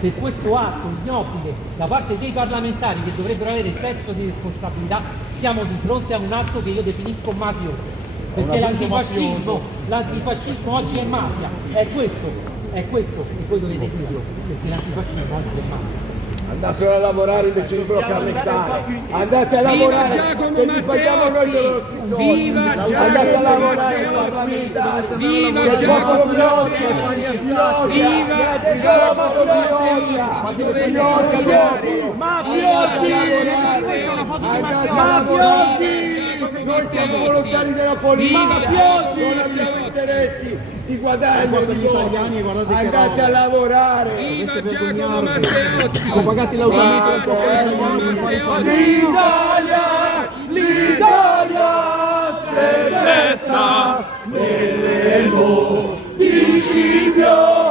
per questo atto ignobile da parte dei parlamentari che dovrebbero avere senso di responsabilità, siamo di fronte a un atto che io definisco mafioso. Perché l'antifascismo oggi è mafia, è questo, e voi dovete dirlo, perché l'antifascismo oggi è mafia. Andassero a lavorare invece di bloccarlettare, andate a lavorare, che vi paghiamo noi dei nostri soldi, andate a lavorare ai parlamentari, Viva che il popolo vi odia, noi siamo volontari della politica, non abbiamo interessi di guadagno di voi, andate a lavorare. Viva Giacomo Matteotti! Ho pagato l'autомобile L'Italia se resta nelle mani di Silvio